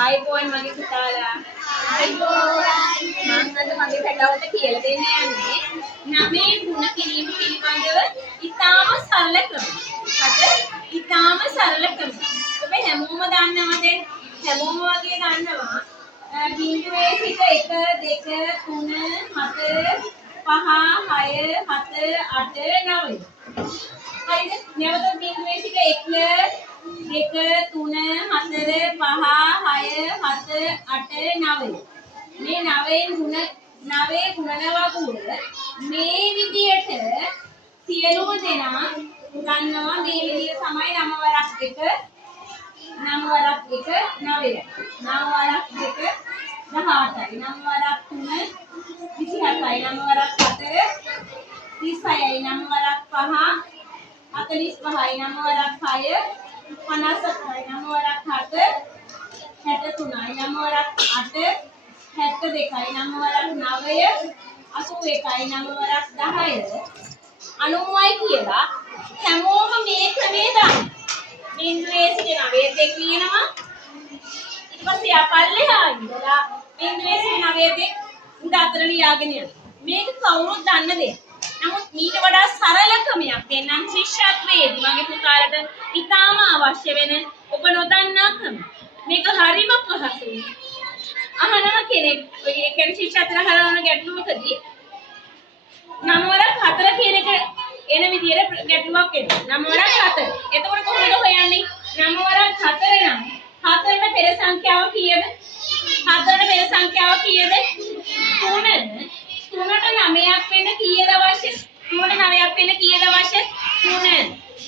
ආයිබෝන් මගේ පුතාලා. මම අද මගේ පැටවුන්ට කියලා දෙන්න යන්නේ නමේ ගුණ කිරීම පිළිබඳව ඉතාම සරල ක්‍රමයක්. අද ඉතාම සරල ක්‍රමයක්. ඔබ හැමෝම දන්නවද? හැමෝම වගේ දන්නවා. බිංදුවේ සිට 1 2 3 4 5 6 7 8 9. හරිද? නැවත බිංදුවේ සිට 1 2 3 4 5 6 7 8 9. මේ 9 ගුණනවගුණ මේ විදියට සියලුම දෙනා ගන්නවා. මේ විදිය තමයි 9 වරක් 1 9 වරක් 1 9යි. 9 වරක් 2 18යි. 9 වරක් 3 27යි. 9 වරක් 4 36යි. 9 වරක් 5 45යි. 9 වරක් 6 57යි. 9 වරක් 7 63යි. 9 වරක් 8 72යි. 9 වරක් 9 81යි. 9 වරක් 10 90යි කියලා හැමෝම මේ ක්‍රමේ දාන්න. බිංදුවේ සිට 9 දෙක ලියනවා. ඊට පස්සේ අපල්ලෙහා ඉඳලා බිංදුවේ සිට 9 දෙක උඩ අතර ලියාගෙන යන්න. මේක කවුරුත් දන්න දෙයක්. නමුත් ඊට වඩා සරල ක්‍රමයක් දෙන්නම් ශිෂ්‍යත්වයේදී මගේ පුතාලට ඉතාම අවශ්‍ය වෙන ඔබ නොදන්නා ක්‍රම. මේක හරිම පහසුයි. අහනවා කෙනෙක් ඔය කියන්නේ ශිෂ්‍යත්වය හරවන ගැටලුවකදී 9 වරක් 4 කියන එක එන විදියට ගැටලුවක් එනවා. 9 වරක් 4. එතකොට කොහොමද හොයන්නේ? 9 වරක් 4 නම් 4ට පෙර සංඛ්‍යාව කීයද? 4ට පෙර සංඛ්‍යාව කීයද? 3. 3ට 9ක් වෙන්න කීයද අවශ්‍ය? 3ට 9ක් වෙන්න කීයද අවශ්‍ය? 3.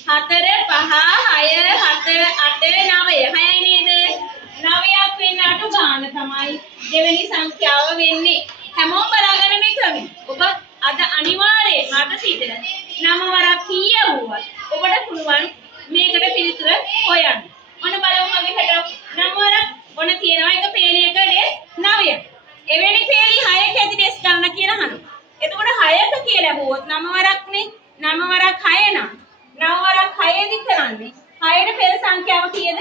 4 5 6 7 8 9. 6යි නේද? 9ක් වෙන්න අඩු ගාන තමයි දෙවෙනි සංඛ්‍යාව වෙන්නේ. හැමෝම බලාගන්න මේ ක්‍රමය. ඔබ අද අනිවාර්යයෙන් අද සිට 9 වරක් කියවුවත් ඔබට පුළුවන් මේකට පිළිතුර හොයන්න. මොන බලමු මගේ පැටව 9 වරක් ඔන්න තියෙනවා එක පේලි එක ඩෙස් 9. එවැනි පේලි 6ක ඇති ඩෙස් ගන්න කියලා අහනවා. එතකොට 6ක කියලා හුවොත් 9 වරක්නේ. 9 වරක් 6 නම් 9 වරක් 6 දී කරන්නේ 6ට පෙර සංඛ්‍යාව කීයද?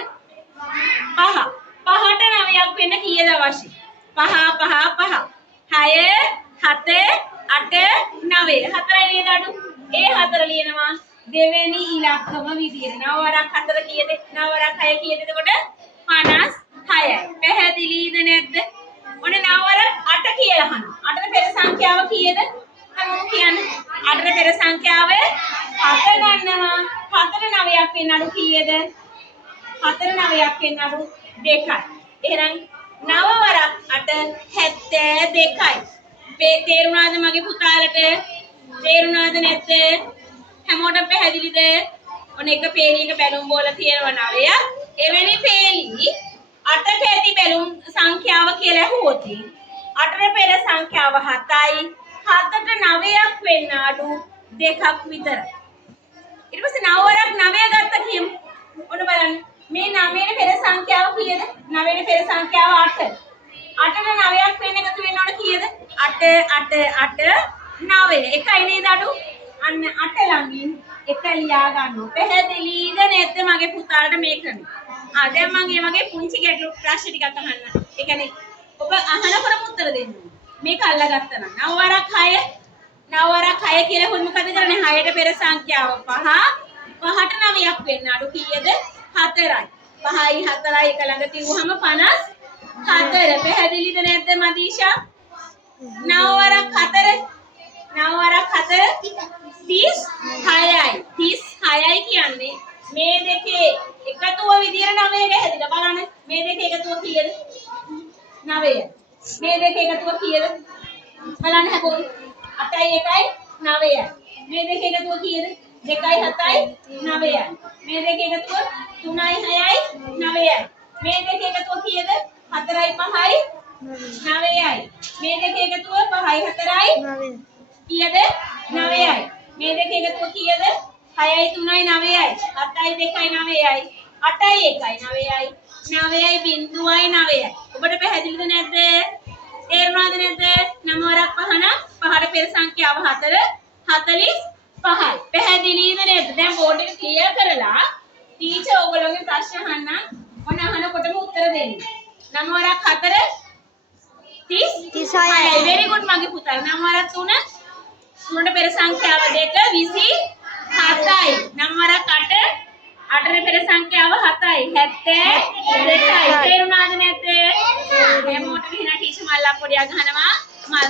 5. 5ට 9ක් වෙන්න කීයද අවශ්‍ය? 5 5 5. 6 7 8 9. 4යි නේද අඩු? ඒ 4 ලියනවා දෙවෙනි ඉලක්කම විදියට. 9 වරක් 4 කීයද? 9 වරක් 6 කීයද? එතකොට 56යි. පැහැදිලිද නැද්ද? ඔන්න 9 වරක් 8 කියලා අහනවා. 8ට පෙර සංඛ්‍යාව කීයද? හැමෝම කියන්න. 8ට පෙර සංඛ්‍යාව 7 ගන්නවා. 7ට 9ක් වෙන්න අඩු කීයද? 4 9ක් වෙන්න අඩු 2යි. එහෙනම් 9 වරක් 8 72යි. තේරුණාද මගේ පුතාලට? තේරුණාද නැද්ද? හැමෝටම පැහැදිලිද? ඔන්න එක පේලියක බැලුම් බෝල තියෙනවා 9ක්. එවැනි පේලි 8ක ඇති බැලුම් සංඛ්‍යාව කියලා ඇහුවොත් 8ට පෙර සංඛ්‍යාව 7යි. 7ට 9ක් වෙන්න අඩු 2ක් විතරයි. ඊට පස්සේ 9 වරක් 9 ගත්ත කියමු. ඔන්න බලන්න. මේ 9ට පෙර සංඛ්‍යාව කීයද? 9ට පෙර සංඛ්‍යාව 8. 8ට 9ක් වෙන්න එකතු වෙන්න ඕන කීයද? 8 8 8 9. එකයි නේද අඩු? අන්න 8 ළඟින් එක ලියා ගන්නවා. පැහැදිලිද නැද්ද මගේ පුතාලට මේ ක්‍රමය? දැන් මම මේ වගේ පුංචි ගැටලු ප්‍රශ්න ටිකක් අහන්න. ඒ කියන්නේ ඔබ අහනකොටම උත්තර දෙන්න. මේක අල්ලගත්තා නම් 9 වරක් 6 9 වරක් 6 කියලා හොත් මොකද කරන්නේ? 6ට පෙර සංඛ්‍යාව 5. 5ට 9ක් වෙන්න අඩු කීයද? 4යි. 5යි 4යි එක ළඟ තියුවහම 54. පැහැදිලිද නැද්ද මදීෂා? 9 වරක් 4 9 වරක් 4 36යි. 36යි කියන්නේ මේ දෙකේ එකතුව විදියට 9 ගැහැදිලා බලන්න. මේ දෙකේ එකතුව කීයද? 9යි. මේ දෙකේ එකතුව කීයද? බලන්න හැබොයි. 8යි 1යි 9යි. මේ දෙකේ එකතුව කීයද? 2යි 7යි 9යි. මේ දෙකේ එකතුව 3යි 6යි 9යි. මේ දෙකේ එකතුව කීයද? 4යි 5යි 9යි. මේ දෙකේ එකතුව 5යි 4යි 9යි. කීයද? 9යි. මේ දෙකේ එකතුව කීයද? 6යි 3යි 9යි. 7යි 2යි 9යි. 8යි 1යි 9යි. 9යි බිංදුවයි 9යි. ඔබට පැහැදිලිද නැද්ද? තේරුණාද නැද්ද? 9 වරක් 5 නම් 5ට පෙර සංඛ්‍යාව 4 45යි. පැහැදිලිද නැද්ද? දැන් බෝඩ් එක ක්ලියර් කරලා ටීචර් ඔයගොල්ලෝගේ ප්‍රශ්න අහන්නම්. ඔන්න අහනකොටම උත්තර දෙන්න. 9 වරක් 4 36යි. very good මගේ පුතා. 9 වරක් 3 3ට පෙර සංඛ්‍යාව 2 27යි. 9 වරක් 8 8ට පෙර සංඛ්‍යාව 7යි. 72යි. තේරුණාද නැද්ද? හැමෝටම එහෙනම් ටීචර් මල්ලා පොඩියක් ගහනවා. මල්